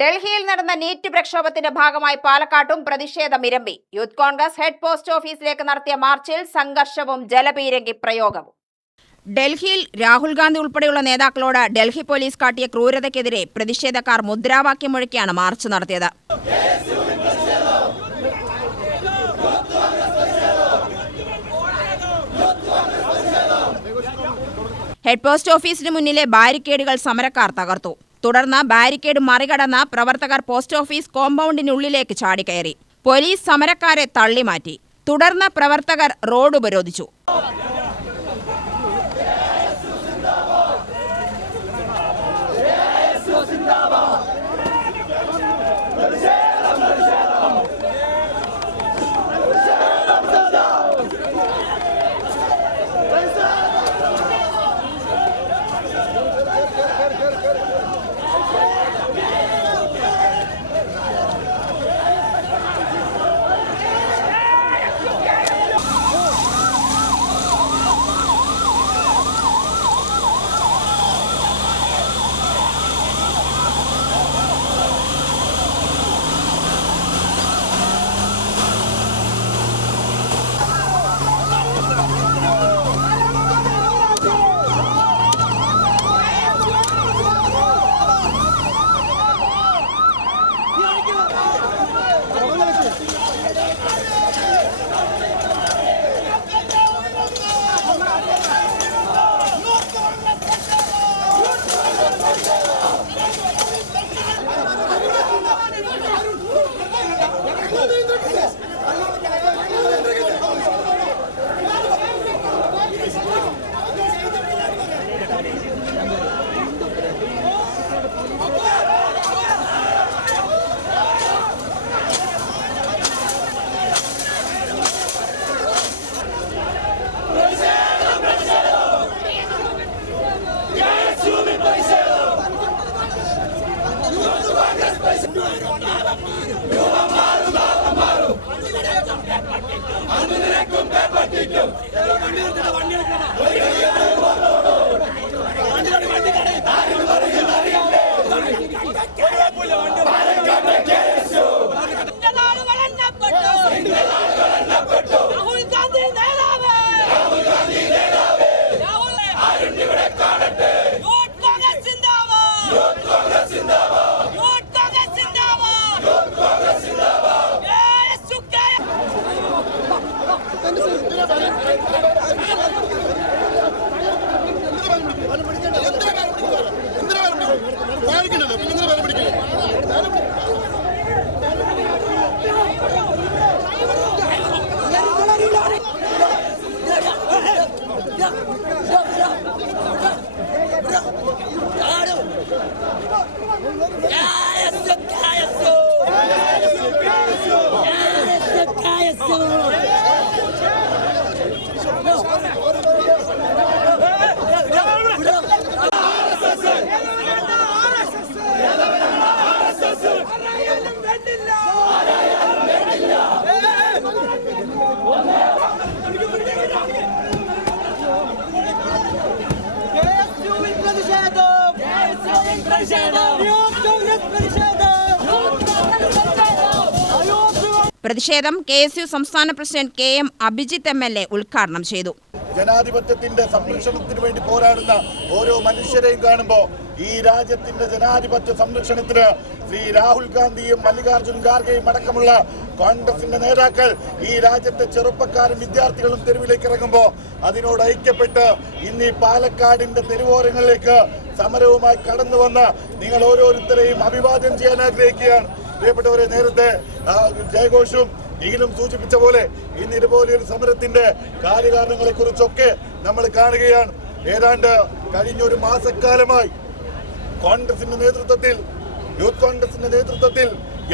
ഡൽഹിയിൽ നടന്ന നീറ്റ് പ്രക്ഷോഭത്തിന്റെ ഭാഗമായി പാലക്കാട്ടും പ്രതിഷേധമിരമ്പി. യൂത്ത് കോൺഗ്രസ് ഹെഡ് പോസ്റ്റ് ഓഫീസിലേക്ക് നടത്തിയ മാർച്ചിൽ സംഘർഷവും ജലപീരങ്കി പ്രയോഗവും. ഡൽഹിയിൽ രാഹുൽ ഗാന്ധി ഉൾപ്പെടെയുള്ള നേതാക്കളോട് ഡൽഹി പോലീസ് കാട്ടിയ ക്രൂരതയ്ക്കെതിരെ പ്രതിഷേധക്കാർ മുദ്രാവാക്യം മുഴക്കിയാണ് മാർച്ച് നടത്തിയത്. ഹെഡ് പോസ്റ്റ് ഓഫീസിന് മുന്നിലെ ബാരിക്കേഡുകൾ സമരക്കാർ തകർത്തു. തുടർന്ന് ബാരിക്കേഡ് മറികടന്ന പ്രവർത്തകർ പോസ്റ്റ് ഓഫീസ് കോമ്പൗണ്ടിനുള്ളിലേക്ക് ചാടിക്കയറി. പോലീസ് സമരക്കാരെ തള്ളിമാറ്റി. തുടർന്ന് പ്രവർത്തകർ റോഡ് ഉപരോധിച്ചു. പ്രതിഷേധം KSU സംസ്ഥാന പ്രസിഡന്റ് KM അഭിജിത്ത് MLA ഉദ്ഘാടനം ചെയ്തു. ജനാധിപത്യത്തിന്റെ സംരക്ഷണത്തിന് വേണ്ടി പോരാടുന്ന ഓരോ മനുഷ്യരെയും കാണുമ്പോൾ ഈ രാജ്യത്തിന്റെ ജനാധിപത്യ സംരക്ഷണത്തിന് ശ്രീ രാഹുൽ ഗാന്ധിയും മല്ലികാർജുൻ ഖാർഗെയും അടക്കമുള്ള കോൺഗ്രസിന്റെ നേതാക്കൾ ഈ രാജ്യത്തെ ചെറുപ്പക്കാരും വിദ്യാർത്ഥികളും തെരുവിലേക്ക് ഇറങ്ങുമ്പോൾ അതിനോട് ഐക്യപ്പെട്ട് ഇന്ന് ഈ പാലക്കാടിന്റെ തെരുവോരങ്ങളിലേക്ക് സമരവുമായി കടന്നു വന്ന നിങ്ങൾ ഓരോരുത്തരെയും അഭിവാദ്യം ചെയ്യാൻ ആഗ്രഹിക്കുകയാണ്. പ്രിയപ്പെട്ടവരെ, നേരത്തെ ജയഘോഷും ഈലും സൂചിപ്പിച്ച പോലെ ഇന്ന് ഇതുപോലെയൊരു സമരത്തിന്റെ കാര്യകാരണങ്ങളെ കുറിച്ചൊക്കെ നമ്മൾ കാണുകയാണ്. ഏതാണ്ട് കഴിഞ്ഞൊരു മാസക്കാലമായി കോൺഗ്രസിന്റെ നേതൃത്വത്തിൽ, യൂത്ത് കോൺഗ്രസിന്റെ നേതൃത്വത്തിൽ,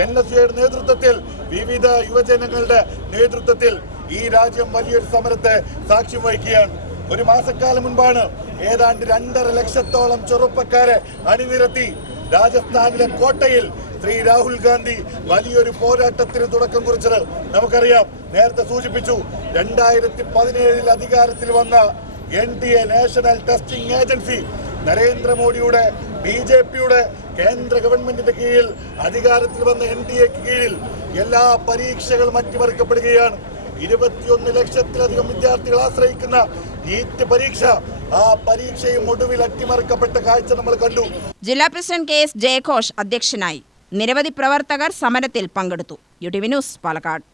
NSUയുടെ നേതൃത്വത്തിൽ, വിവിധ യുവജനങ്ങളുടെ നേതൃത്വത്തിൽ ഈ രാജ്യം വലിയൊരു സമരത്തെ സാക്ഷ്യം വഹിക്കുകയാണ്. ഒരു മാസക്കാലം മുൻപാണ് ഏതാണ്ട് 2.5 ലക്ഷത്തോളം ചെറുപ്പക്കാരെ അണിനിരത്തി രാജസ്ഥാനിലെ കോട്ടയിൽ ശ്രീ രാഹുൽ ഗാന്ധി വലിയൊരു പോരാട്ടത്തിന് തുടക്കം കുറിച്ചത്. നമുക്കറിയാം, നേരത്തെ സൂചിപ്പിച്ചു, 2017 അധികാരത്തിൽ വന്ന NTA നാഷണൽ ടെസ്റ്റിംഗ് ഏജൻസി നരേന്ദ്രമോദിയുടെ BJPയുടെ കേന്ദ്ര ഗവൺമെന്റിന്റെ കീഴിൽ അധികാരത്തിൽ വന്ന NDAക്ക് കീഴിൽ എല്ലാ പരീക്ഷകളും അട്ടിമറിക്കപ്പെടുകയാണ്. 21 ലക്ഷത്തിലധികം വിദ്യാർത്ഥികൾ ആശ്രയിക്കുന്ന നീറ്റ് പരീക്ഷ, ആ പരീക്ഷയും ഒടുവിൽ അട്ടിമറിക്കപ്പെട്ട കാഴ്ച നമ്മൾ കണ്ടു. ജില്ലാ പ്രസിഡന്റ് KS ജയഘോഷ് അധ്യക്ഷനായി. നിരവധി പ്രവർത്തകർ സമരത്തിൽ പങ്കെടുത്തു. UTV news, Palakkad.